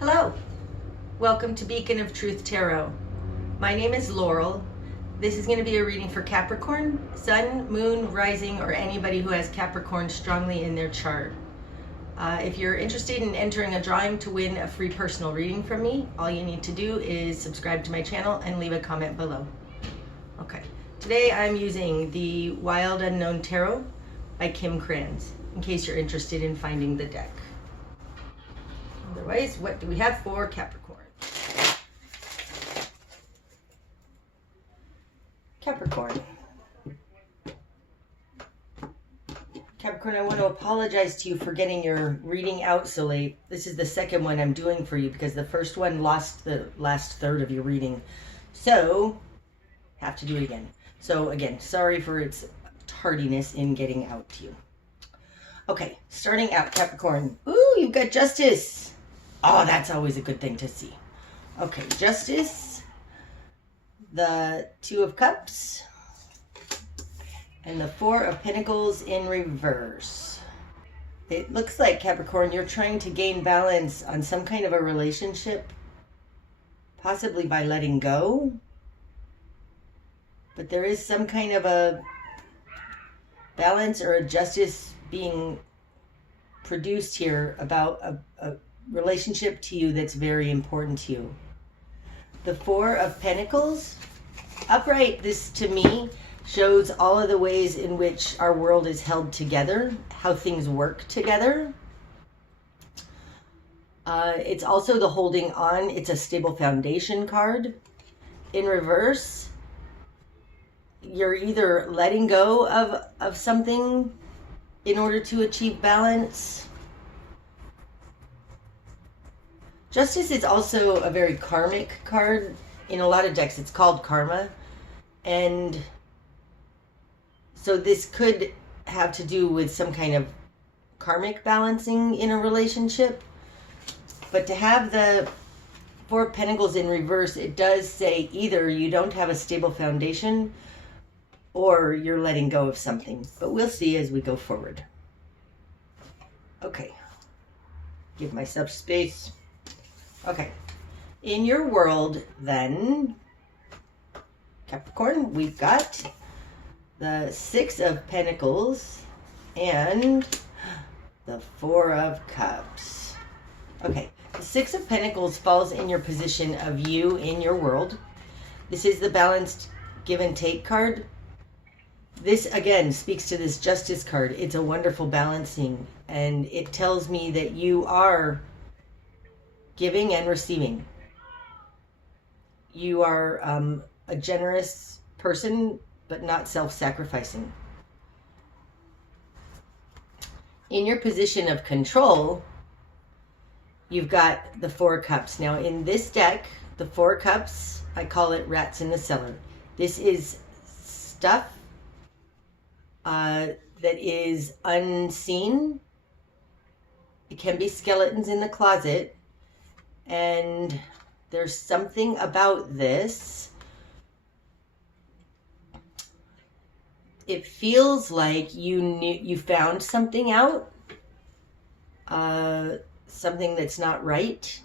Hello, welcome to Beacon of Truth Tarot. My name is Laurel. This is going to be a reading for Capricorn, Sun, Moon, Rising, or anybody who has Capricorn strongly in their chart. If you're interested in entering a drawing to win a free personal reading from me, all you need to do is subscribe to my channel and leave a comment below. Okay, today I'm using the Wild Unknown Tarot by Kim Kranz, in case you're interested in finding the deck. Otherwise, what do we have for Capricorn? Capricorn, I want to apologize to you for getting your reading out so late. This is the second one I'm doing for you because the first one lost the last third of your reading. So, have to do it again. So again, sorry for its tardiness in getting out to you. Okay, starting out, Capricorn. Ooh, you've got Justice. Oh, that's always a good thing to see. Okay, Justice, the Two of Cups, and the Four of Pentacles in reverse. It looks like, Capricorn, you're trying to gain balance on some kind of a relationship, possibly by letting go. But there is some kind of a balance or a justice being produced here about a relationship to you that's very important to you. The Four of Pentacles, upright, this to me shows all of the ways in which our world is held together, how things work together. It's also the holding on. It's a stable foundation card. In reverse, you're either letting go of something in order to achieve balance. Justice is also a very karmic card. In a lot of decks, it's called karma. And so this could have to do with some kind of karmic balancing in a relationship. But to have the Four of Pentacles in reverse, it does say either you don't have a stable foundation or you're letting go of something. But we'll see as we go forward. Okay. Give myself space. Okay. In your world, then, Capricorn, we've got the Six of Pentacles and the Four of Cups. Okay. The Six of Pentacles falls in your position of you in your world. This is the balanced give and take card. This, again, speaks to this Justice card. It's a wonderful balancing, and it tells me that you are giving and receiving. You are a generous person, but not self-sacrificing. In your position of control, you've got the Four of Cups. Now, in this deck, the Four of Cups, I call it rats in the cellar. This is stuff that is unseen. It can be skeletons in the closet. And there's something about this. It feels like you found something out, something that's not right,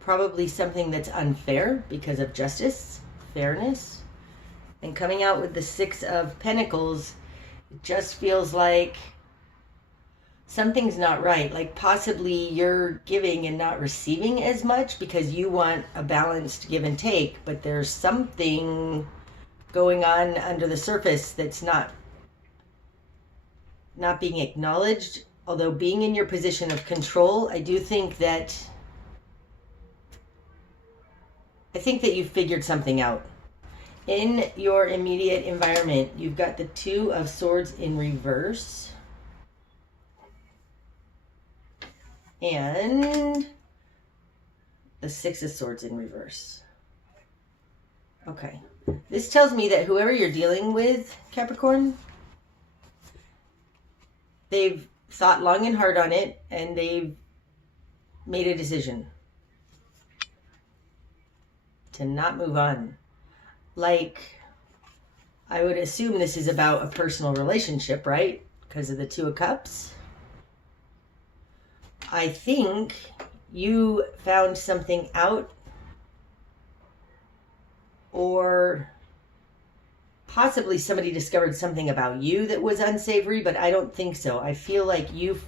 probably something that's unfair because of justice, fairness. And coming out with the Six of Pentacles, it just feels like something's not right. Like possibly you're giving and not receiving as much because you want a balanced give and take, but there's something going on under the surface that's not being acknowledged. Although being in your position of control, I think that you've figured something out. In your immediate environment, you've got the Two of Swords in reverse. And the Six of Swords in reverse. Okay. This tells me that whoever you're dealing with, Capricorn, they've thought long and hard on it, and they've made a decision to not move on. Like, I would assume this is about a personal relationship, right? Because of the Two of Cups. I think you found something out, or possibly somebody discovered something about you that was unsavory, but I don't think so. I feel like you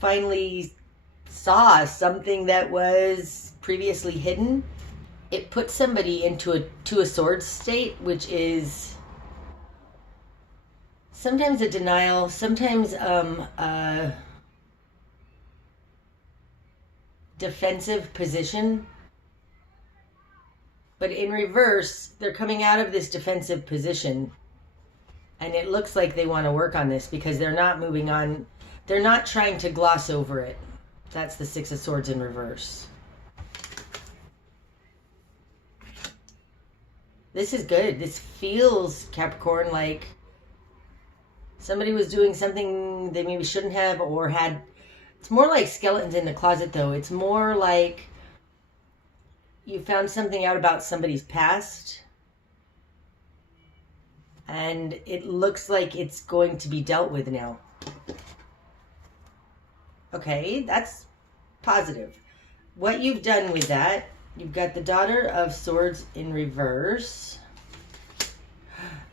finally saw something that was previously hidden. It puts somebody into a Two of Swords state, which is sometimes a denial, sometimes a defensive position. But in reverse, they're coming out of this defensive position, and it looks like they want to work on this because they're not moving on. They're not trying to gloss over it. That's the Six of Swords in reverse. This is good. This feels, Capricorn, like somebody was doing something they maybe shouldn't have, or had. It's more like skeletons in the closet, though. It's more like you found something out about somebody's past, and it looks like it's going to be dealt with now. Okay, that's positive. What you've done with that, you've got the Daughter of Swords in reverse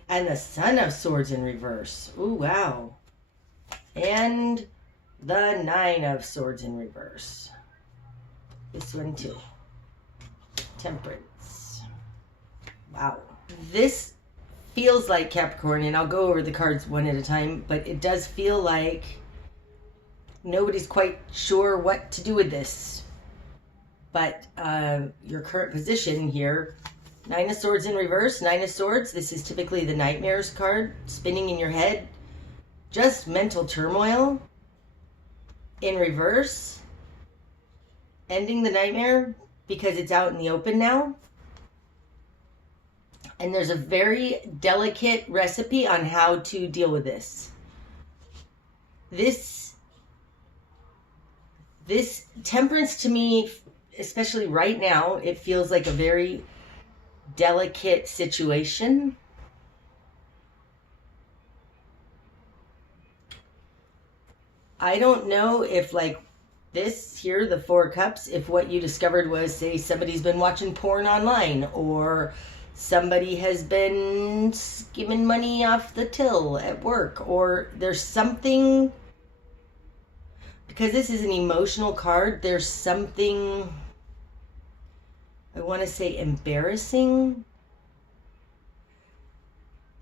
and the Son of Swords in reverse. Ooh, wow. And the Nine of Swords in reverse. This one too. Temperance. Wow. This feels like, Capricorn, and I'll go over the cards one at a time, but it does feel like nobody's quite sure what to do with this. But your current position here, Nine of Swords in reverse, Nine of Swords, this is typically the Nightmares card, spinning in your head. Just mental turmoil. In reverse, ending the nightmare because it's out in the open now. And there's a very delicate recipe on how to deal with this. This Temperance, to me, especially right now, it feels like a very delicate situation. I don't know if, like this here, the Four of Cups, if what you discovered was, say, somebody's been watching porn online, or somebody has been skimming money off the till at work, or there's something, because this is an emotional card, there's something, I want to say, embarrassing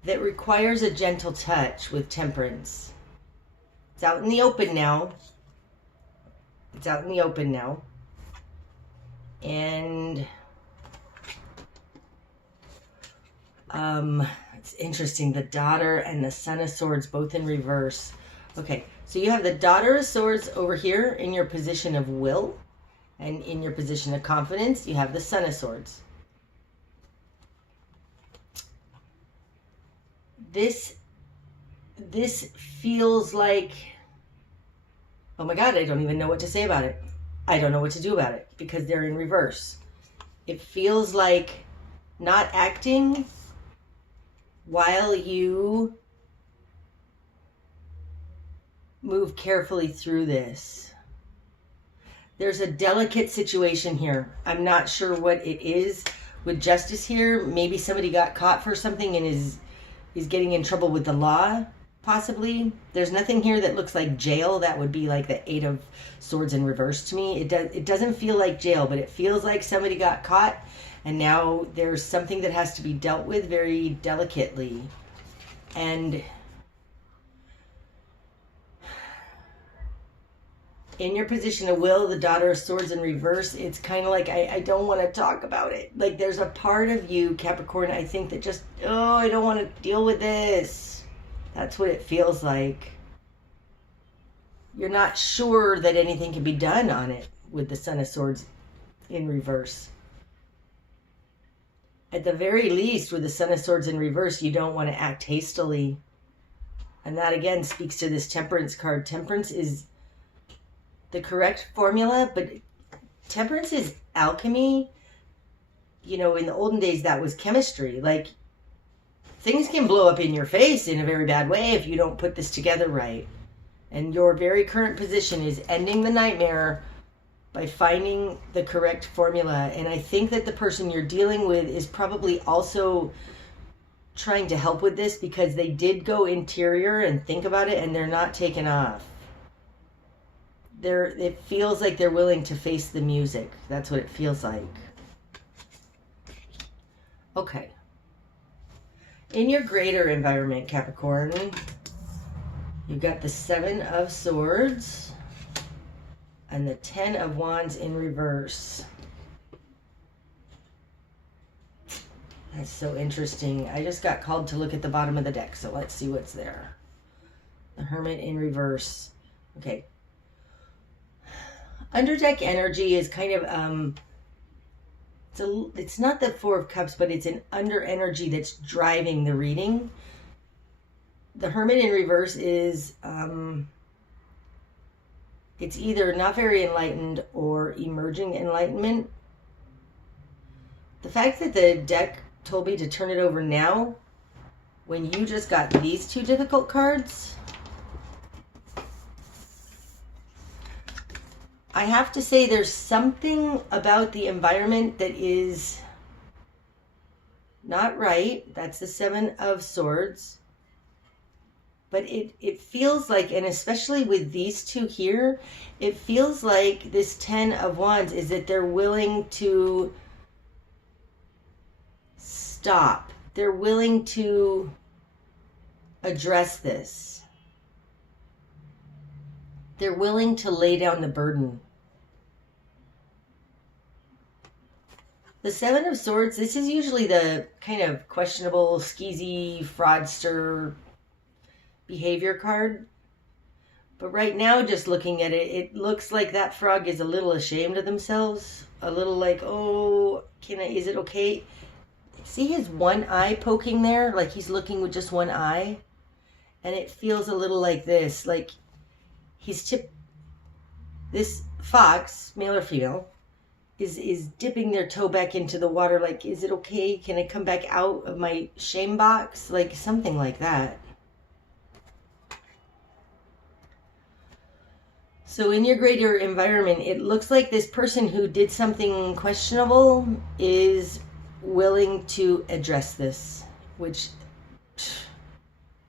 that requires a gentle touch with Temperance. It's out in the open now. It's out in the open now. And it's interesting. The Daughter and the Son of Swords both in reverse. Okay, so you have the Daughter of Swords over here in your position of will, and in your position of confidence, you have the Son of Swords. This feels like, oh my God, I don't even know what to say about it. I don't know what to do about it because they're in reverse. It feels like not acting while you move carefully through this. There's a delicate situation here. I'm not sure what it is with Justice here. Maybe somebody got caught for something and is getting in trouble with the law, possibly. There's nothing here that looks like jail. That would be like the Eight of Swords in reverse to me. It doesn't feel like jail, but it feels like somebody got caught and now there's something that has to be dealt with very delicately. And in your position of will, the Daughter of Swords in reverse, it's kind of like, I don't want to talk about it. Like there's a part of you, Capricorn, I think that just, oh, I don't want to deal with this. That's what it feels like. You're not sure that anything can be done on it with the Son of Swords in reverse. At the very least, with the Son of Swords in reverse, you don't want to act hastily. And that again speaks to this Temperance card. Temperance is the correct formula, but Temperance is alchemy. You know, in the olden days, that was chemistry. Like, things can blow up in your face in a very bad way if you don't put this together right. And your very current position is ending the nightmare by finding the correct formula. And I think that the person you're dealing with is probably also trying to help with this, because they did go interior and think about it, and they're not taken off. It feels like they're willing to face the music. That's what it feels like. Okay. In your greater environment, Capricorn, you've got the 7 of Swords and the 10 of Wands in reverse. That's so interesting. I just got called to look at the bottom of the deck, so let's see what's there. The Hermit in reverse. Okay. Underdeck energy is kind of, it's not the 4 of Cups, but it's an under energy that's driving the reading. The Hermit in reverse is, it's either not very enlightened or emerging enlightenment. The fact that the deck told me to turn it over now, when you just got these 2 difficult cards, I have to say there's something about the environment that is not right. That's the 7 of Swords. But it feels like, and especially with these 2 here, it feels like this 10 of Wands is that they're willing to stop. They're willing to address this. They're willing to lay down the burden. The 7 of Swords, this is usually the kind of questionable, skeezy, fraudster behavior card. But right now, just looking at it, it looks like that frog is a little ashamed of themselves. A little like, oh, is it okay? See his one eye poking there? Like he's looking with just one eye. And it feels a little like this, like this fox, male or female, is dipping their toe back into the water, like, is it okay? Can I come back out of my shame box? Like something like that. So in your greater environment, it looks like this person who did something questionable is willing to address this, which,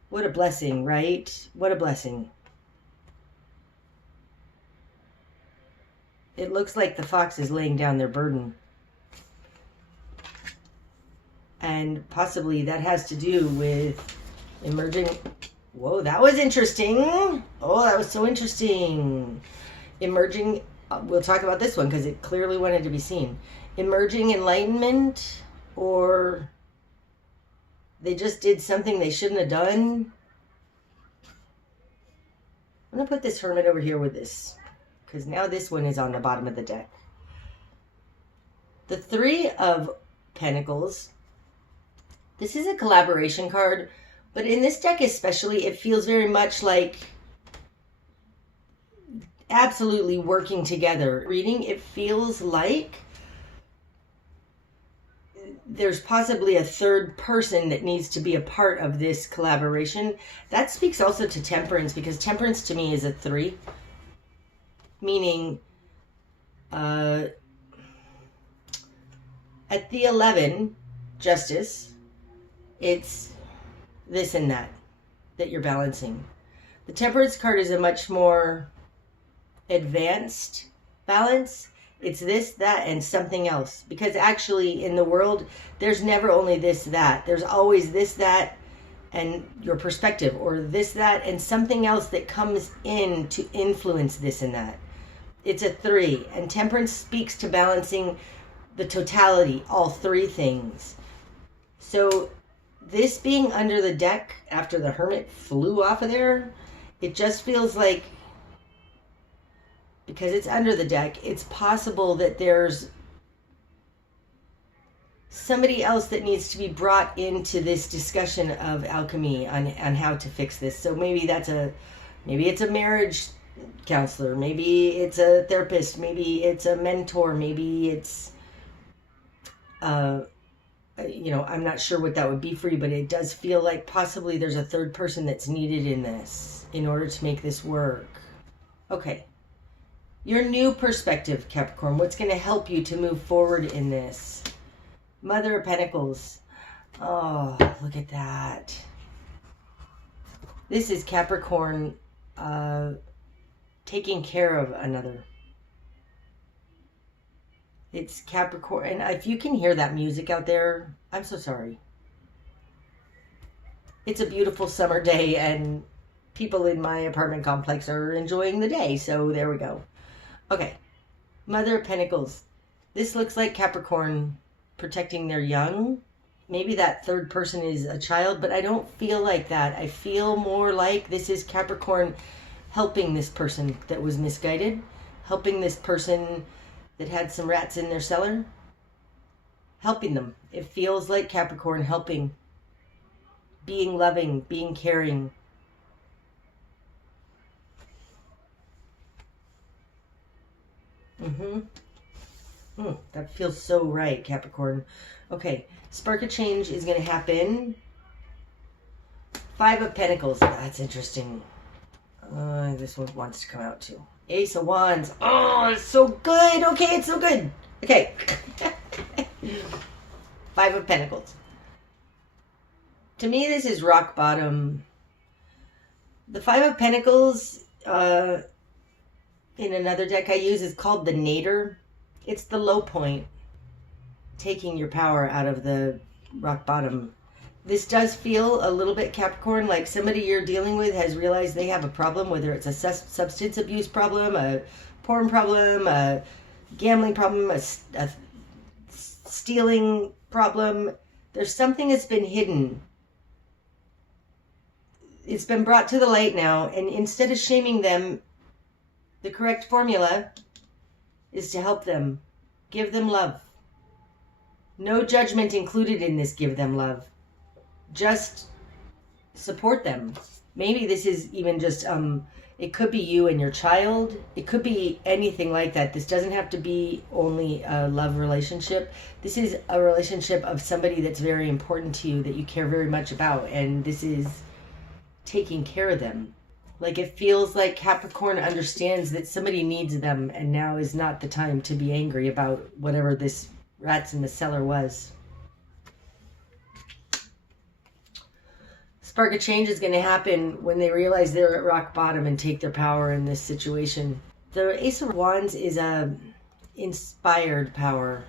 what a blessing, right? What a blessing. It looks like the fox is laying down their burden. And possibly that has to do with emerging. Whoa, that was interesting. Oh, that was so interesting. Emerging, we'll talk about this one because it clearly wanted to be seen. Emerging enlightenment, or they just did something they shouldn't have done. I'm going to put this Hermit over here with this, because now this one is on the bottom of the deck. The 3 of Pentacles. This is a collaboration card, but in this deck especially, it feels very much like absolutely working together. Reading, it feels like there's possibly a third person that needs to be a part of this collaboration. That speaks also to Temperance, because Temperance to me is a 3. Meaning, at the 11, Justice, it's this and that you're balancing. The Temperance card is a much more advanced balance. It's this, that, and something else. Because actually, in the world, there's never only this, that. There's always this, that, and your perspective, or this, that, and something else that comes in to influence this and that. It's a 3, and Temperance speaks to balancing the totality, all 3 things. So this being under the deck after the Hermit flew off of there, it just feels like, because it's under the deck, it's possible that there's somebody else that needs to be brought into this discussion of alchemy on how to fix this. So maybe it's a marriage counselor, maybe it's a therapist, maybe it's a mentor, maybe it's I'm not sure what that would be for you, but it does feel like possibly there's a third person that's needed in this in order to make this work. Okay. Your new perspective, Capricorn. What's going to help you to move forward in this? Mother of Pentacles. Oh, look at that. This is Capricorn taking care of another. It's Capricorn. And if you can hear that music out there, I'm so sorry. It's a beautiful summer day and people in my apartment complex are enjoying the day. So there we go. Okay. Mother of Pentacles. This looks like Capricorn protecting their young. Maybe that third person is a child, but I don't feel like that. I feel more like this is Capricorn helping this person that was misguided, helping this person that had some rats in their cellar, helping them. It feels like Capricorn helping, being loving, being caring. That feels so right, Capricorn. Okay, spark of change is going to happen. 5 of Pentacles. That's interesting. This one wants to come out too. Ace of Wands. Oh, it's so good. Okay, it's so good. Okay. 5 of Pentacles. To me, this is rock bottom. The 5 of Pentacles, in another deck I use, is called the Nadir. It's the low point. Taking your power out of the rock bottom. This does feel a little bit, Capricorn, like somebody you're dealing with has realized they have a problem, whether it's a substance abuse problem, a porn problem, a gambling problem, a stealing problem. There's something that's been hidden. It's been brought to the light now, and instead of shaming them, the correct formula is to help them. Give them love. No judgment included in this give them love. Just support them. Maybe this is even just, it could be you and your child. It could be anything like that. This doesn't have to be only a love relationship. This is a relationship of somebody that's very important to you, that you care very much about. And this is taking care of them. Like, it feels like Capricorn understands that somebody needs them, and now is not the time to be angry about whatever this rats in the cellar was. Spark of change is going to happen when they realize they're at rock bottom and take their power in this situation. The Ace of Wands is a inspired power.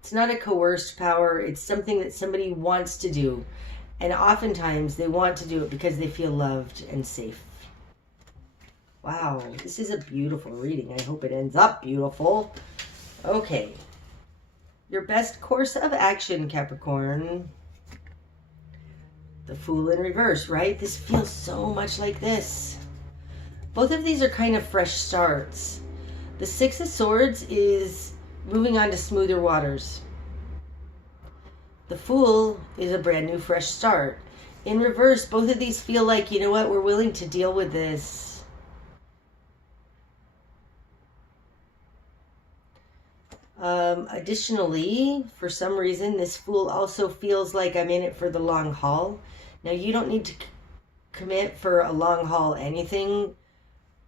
It's not a coerced power. It's something that somebody wants to do. And oftentimes they want to do it because they feel loved and safe. Wow, this is a beautiful reading. I hope it ends up beautiful. Okay. Your best course of action, Capricorn. The Fool in reverse, right? This feels so much like this. Both of these are kind of fresh starts. The Six of Swords is moving on to smoother waters. The Fool is a brand new fresh start. In reverse, both of these feel like, you know what, we're willing to deal with this. Additionally, for some reason, this Fool also feels like I'm in it for the long haul. Now, you don't need to commit for a long haul anything,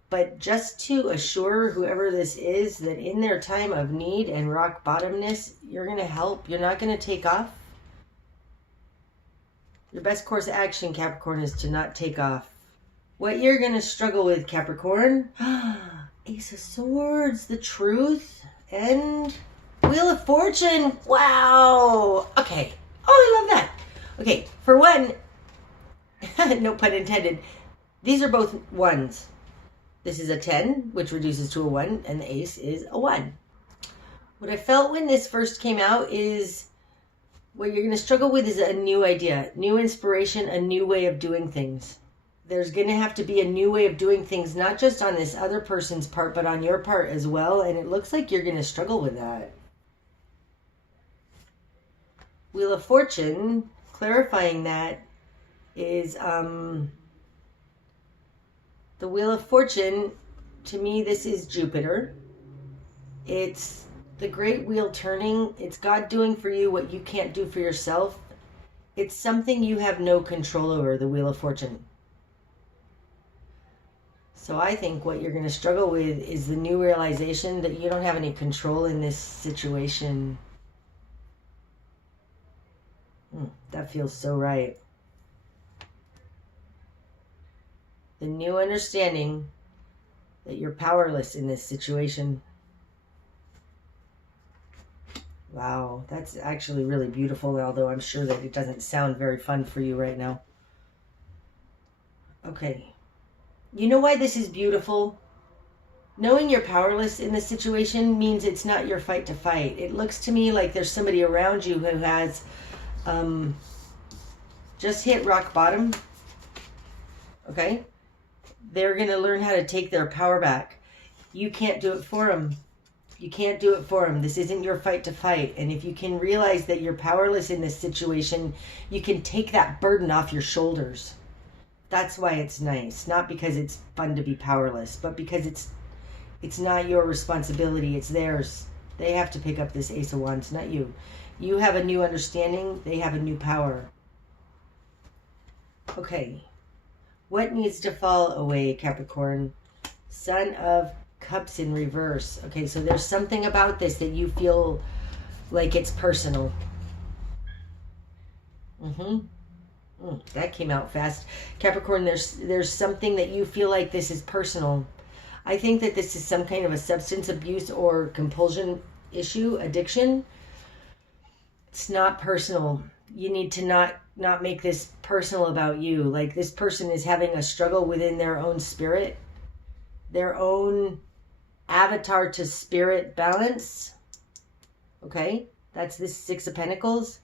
but just to assure whoever this is that in their time of need and rock bottomness, you're going to help. You're not going to take off. Your best course of action, Capricorn, is to not take off. What you're going to struggle with, Capricorn, Ace of Swords, the Truth, and Wheel of Fortune. Wow. Okay. Oh, I love that. Okay, for one, no pun intended, these are both ones. This is a 10, which reduces to a 1, and the Ace is a 1. What I felt when this first came out is what you're going to struggle with is a new idea, new inspiration, a new way of doing things. There's going to have to be a new way of doing things, not just on this other person's part, but on your part as well. And it looks like you're going to struggle with that. Wheel of Fortune, clarifying that, is the Wheel of Fortune. To me, this is Jupiter. It's the great wheel turning. It's God doing for you what you can't do for yourself. It's something you have no control over, the Wheel of Fortune. So I think what you're going to struggle with is the new realization that you don't have any control in this situation. That feels so right. The new understanding that you're powerless in this situation. Wow, that's actually really beautiful, although I'm sure that it doesn't sound very fun for you right now. Okay. You know why this is beautiful? Knowing you're powerless in this situation means it's not your fight to fight. It looks to me like there's somebody around you who has just hit rock bottom. Okay? They're going to learn how to take their power back. You can't do it for them. You can't do it for them. This isn't your fight to fight. And if you can realize that you're powerless in this situation, you can take that burden off your shoulders. That's why it's nice. Not because it's fun to be powerless, but because it's not your responsibility. It's theirs. They have to pick up this Ace of Wands, not you. You have a new understanding. They have a new power. Okay. What needs to fall away, Capricorn? Son of Cups in reverse. Okay, so there's something about this that you feel like it's personal. That came out fast. Capricorn, there's something that you feel like this is personal. I think that this is some kind of a substance abuse or compulsion issue, addiction. It's not personal. You need to not make this personal about you. Like, this person is having a struggle within their own spirit, their own avatar to spirit balance. Okay? That's this Six of Pentacles.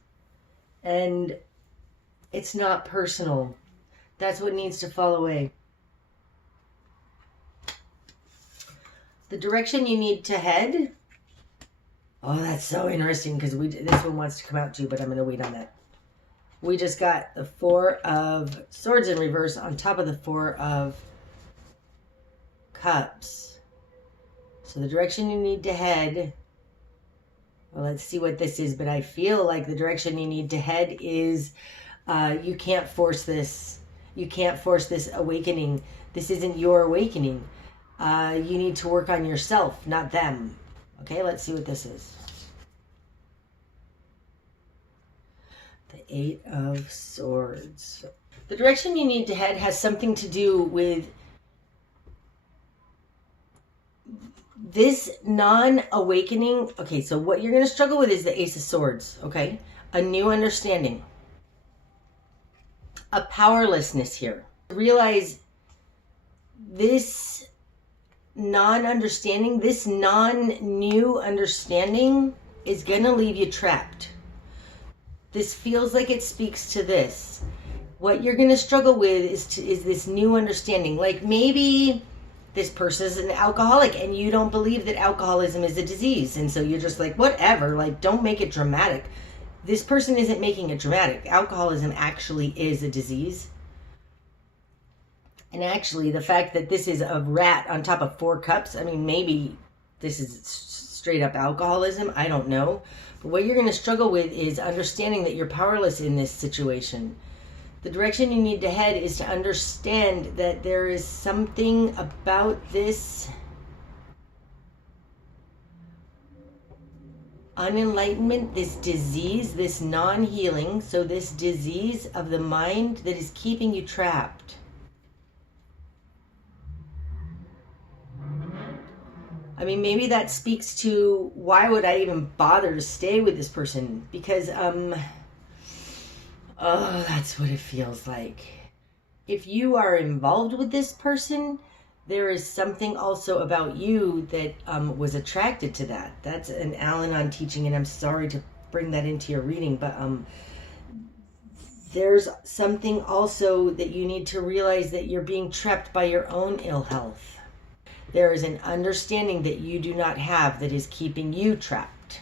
And it's not personal. That's what needs to fall away. The direction you need to head. Oh, that's so interesting because this one wants to come out too, but I'm going to wait on that. We just got the Four of Swords in reverse on top of the Four of Cups. So the direction you need to head. Well, let's see what this is, but I feel like the direction you need to head is you can't force this. You can't force this awakening. This isn't your awakening. You need to work on yourself, not them. Okay, let's see what this is. The Eight of Swords. The direction you need to head has something to do with this non-awakening. Okay, so what you're going to struggle with is the Ace of Swords, okay? A new understanding. A powerlessness here. Realize this non-understanding, this non-new understanding is going to leave you trapped. This feels like it speaks to this. What you're going to struggle with is this new understanding. Like, maybe this person is an alcoholic and you don't believe that alcoholism is a disease. And so you're just like, whatever, like, don't make it dramatic. This person isn't making it dramatic. Alcoholism actually is a disease. And actually, the fact that this is a rat on top of 4 cups, I mean, maybe this is straight up alcoholism. I don't know. But what you're going to struggle with is understanding that you're powerless in this situation. The direction you need to head is to understand that there is something about this unenlightenment, this disease, this non-healing, so this disease of the mind that is keeping you trapped. I mean, maybe that speaks to why would I even bother to stay with this person? Because, oh, that's what it feels like. If you are involved with this person, there is something also about you that was attracted to that. That's an Al-Anon teaching, and I'm sorry to bring that into your reading, but there's something also that you need to realize, that you're being trapped by your own ill health. There is an understanding that you do not have that is keeping you trapped.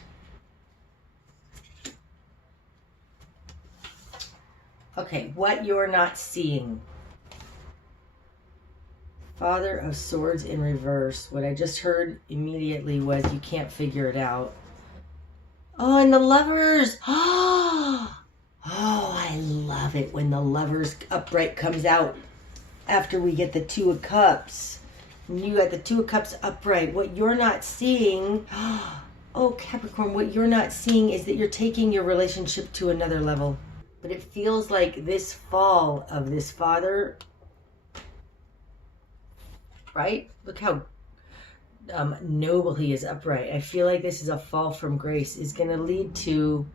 Okay, what you're not seeing. Father of Swords in reverse. What I just heard immediately was you can't figure it out. Oh, and the Lovers. Oh, I love it when the Lovers upright comes out after we get the Two of Cups. You got the Two of Cups upright. What you're not seeing, oh Capricorn, what you're not seeing is that you're taking your relationship to another level. But it feels like this fall of this father, right? Look how noble he is upright. I feel like this is a fall from grace, is going to lead to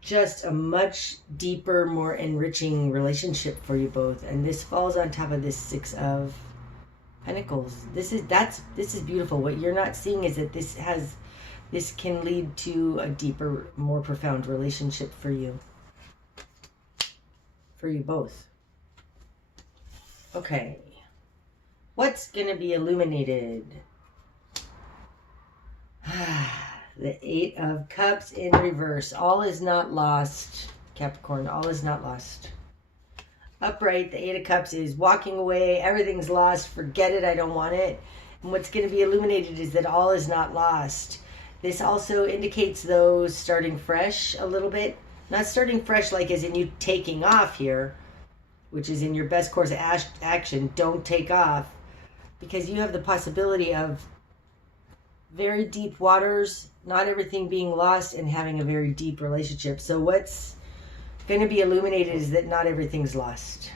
just a much deeper, more enriching relationship for you both. And this falls on top of this Six of Pentacles. This is beautiful. What you're not seeing is that this can lead to a deeper, more profound relationship for you both. Okay. What's going to be illuminated? The Eight of Cups in reverse. All is not lost, Capricorn. All is not lost. Upright, the Eight of Cups is walking away. Everything's lost. Forget it. I don't want it. And what's going to be illuminated is that all is not lost. This also indicates, though, starting fresh a little bit. Not starting fresh like as in you taking off here, which is in your best course of action. Don't take off, because you have the possibility of very deep waters, not everything being lost, and having a very deep relationship. So what's going to be illuminated is that not everything's lost.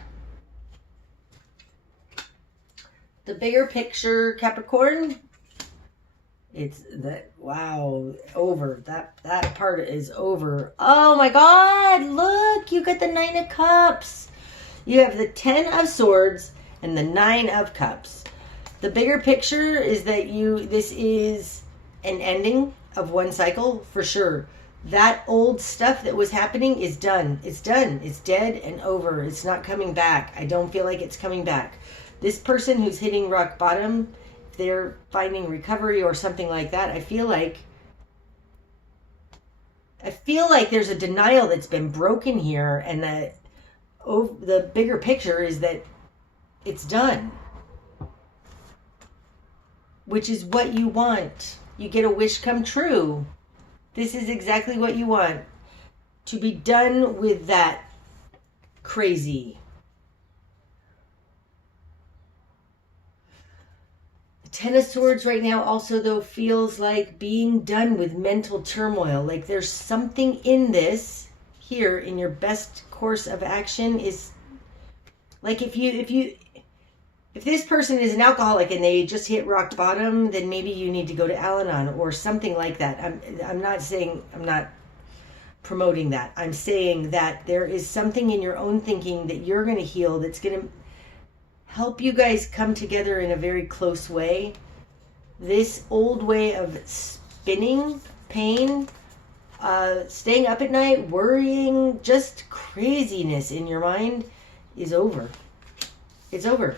The bigger picture, Capricorn, it's that, wow, over. That part is over. Oh my God, look, you got the Nine of Cups. You have the Ten of Swords and the Nine of Cups. The bigger picture is that this is an ending of one cycle for sure. That old stuff that was happening is done. It's done. It's dead and over. It's not coming back. I don't feel like it's coming back. This person who's hitting rock bottom, if they're finding recovery or something like that, I feel like there's a denial that's been broken here, and that the bigger picture is that it's done. Which is what you want. You get a wish come true. This is exactly what you want. To be done with that crazy. The Ten of Swords right now also, though, feels like being done with mental turmoil. Like there's something in this here in your best course of action is like if this person is an alcoholic and they just hit rock bottom, then maybe you need to go to Al-Anon or something like that. I'm not promoting that. I'm saying that there is something in your own thinking that you're going to heal that's going to help you guys come together in a very close way. This old way of spinning, pain, staying up at night, worrying, just craziness in your mind is over. It's over.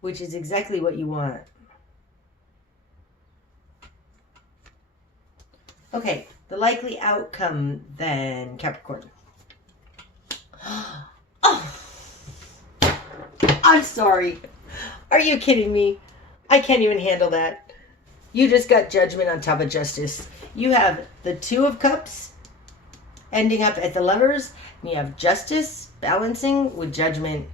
Which is exactly what you want. Okay, the likely outcome then, Capricorn. Oh, I'm sorry. Are you kidding me? I can't even handle that. You just got Judgment on top of Justice. You have the Two of Cups ending up at the Lovers, and you have Justice balancing with Judgment.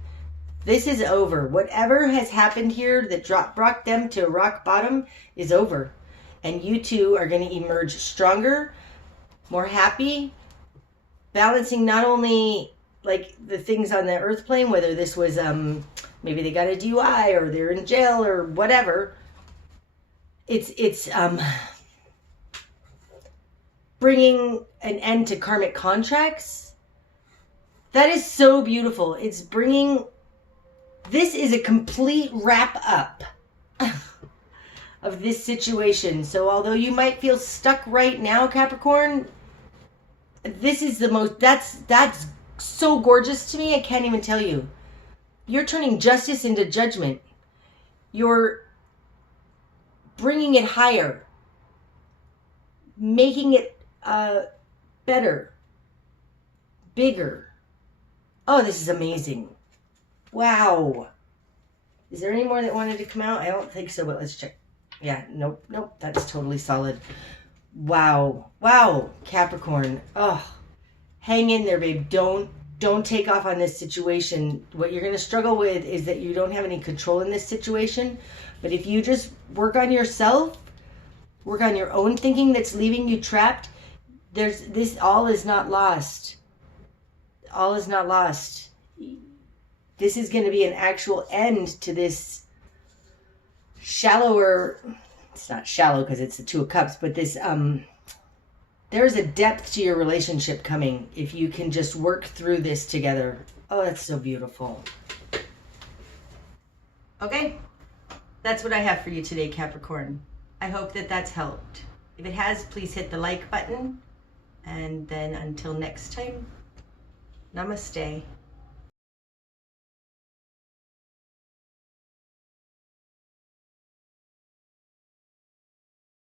This is over. Whatever has happened here that brought them to rock bottom is over. And you two are going to emerge stronger, more happy, balancing not only like the things on the earth plane, whether this was maybe they got a DUI or they're in jail or whatever. It's bringing an end to karmic contracts. That is so beautiful. It's bringing... This is a complete wrap up of this situation. So although you might feel stuck right now, Capricorn, this is the most... That's so gorgeous to me, I can't even tell you. You're turning justice into judgment. You're bringing it higher. Making it better. Bigger. Oh, this is amazing. Wow. Is there any more that wanted to come out? I don't think so, but let's check. Yeah, nope. That's totally solid. Wow. Wow, Capricorn. Oh, hang in there, babe. Don't don't take off on this situation. What you're going to struggle with is that you don't have any control in this situation. But if you just work on yourself, work on your own thinking that's leaving you trapped, all is not lost. All is not lost. This is going to be an actual end to this shallower, it's not shallow because it's the Two of Cups, but this, there's a depth to your relationship coming if you can just work through this together. Oh, that's so beautiful. Okay, that's what I have for you today, Capricorn. I hope that that's helped. If it has, please hit the like button. And then until next time, namaste.